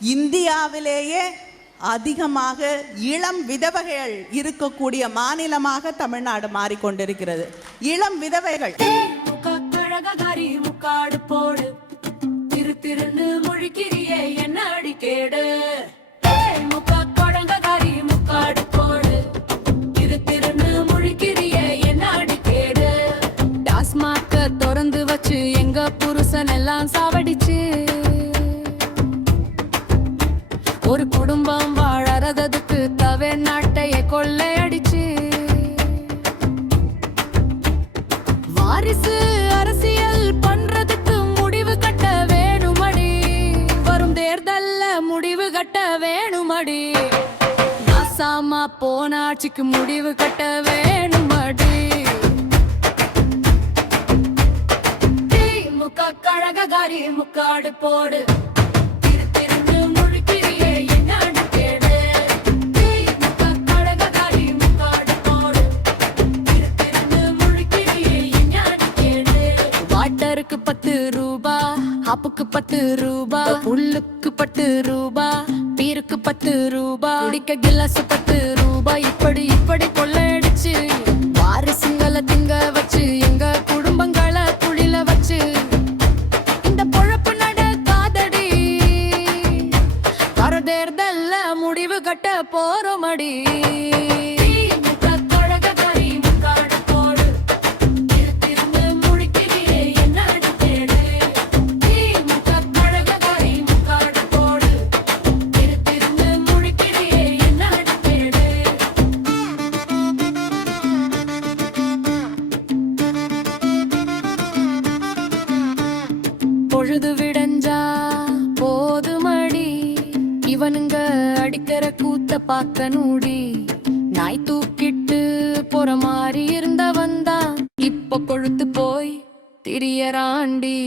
இந்தியாவிலேயே அதிகமாக இளம் விதவைகள் இருக்கக்கூடிய மாநிலமாக தமிழ்நாடு மாறிக்கொண்டிருக்கிறது. இளம் விதவைகள் முக்காடு போடு திரு திருன்னு முழிக்கிறியே என்ன அடிக்கேடு முக்காடு போடு திரு திருன்னு முழிக்கிறியே என்ன அடிக்கேடு டாஸ்மாக்க திறந்து வச்சு எங்க புருஷன் எல்லாம் சாவடிச்சு ஒரு குடும்பம் வாழறதுக்கு தமிழ்நாட்டைய கொள்ளையடிச்சு வாரிசு அரசியல் பண்றதுக்கு முடிவு கட்ட வேணுமடி வரும் தேர்தல்ல முடிவு கட்ட வேணுமடி நாசாமா போனாட்சிக்கு முடிவு கட்ட வேணுமடி திமுக கழககாரி முக்காடு போடு வாட்டருக்கு 10 ரூபா ஆப்புக்கு 10 ரூபா புல்லுக்கு 10 ரூபா பீருக்கு 10 ரூபா குடிக்க கிளாஸ் 10 ரூபா இப்படி இப்படி கொள்ளையடிச்சு வாரிசுங்களை திங்க வச்சு எங்க குடும்பங்களை குழில வச்சு இந்த பொழப்பு நடக்காதடி வர தேர்தல்ல முடிவு கட்ட போறோமடி பொழுது விடஞ்சா போதுமடி இவனுங்க அடிக்கிற கூத்த பார்க்க நூடி நாய் தூக்கிட்டு போற மாதிரி இருந்த வந்தா இப்ப கொழுத்து போய் திரியறாண்டி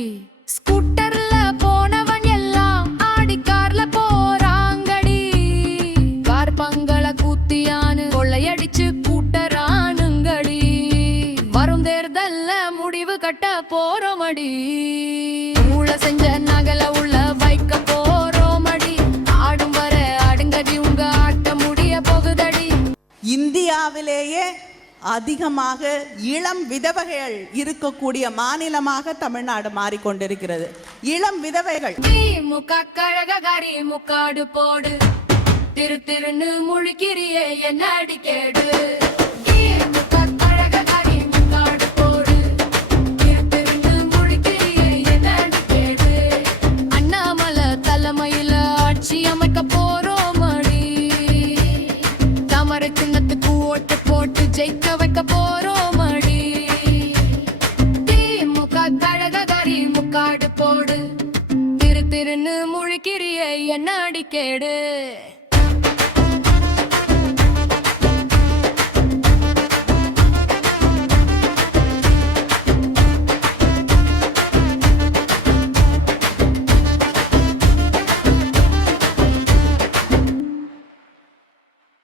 ஸ்கூட்டர்ல போனவன் எல்லாம் ஆடி கார்ல போறாங்கடி கார் பங்கள கூத்தியானு கொள்ளையடிச்சு கூட்டரானுங்கடி வரும் தேர்தல்ல முடிவு கட்ட போறோமடி செஞ்ச நகல உள்ள வைக்க போறோமடி ஆடும் வர அடுங்கடி உங்க ஆட்ட முடிய போகுதடி. இந்தியாவிலேயே அதிகமாக இளம் விதவைகள் இருக்கக்கூடிய மாநிலமாக தமிழ்நாடு மாறிக்கொண்டிருக்கிறது. இளம் விதவைகள் திமுக கழககாரி முக்காடு போடு திரு திருன்னு முழிக்கிறியே என்ன அடிக்கேடு அமைக்க போறோமடி தாமரை சின்னத்துக்கு ஓட்டு போட்டு ஜெயிக்க வைக்க போறோமடி திமுக கழககாரி முக்காடு போடு திரு திருன்னு முழிக்கிறியே என்ன அடிக்கேடு.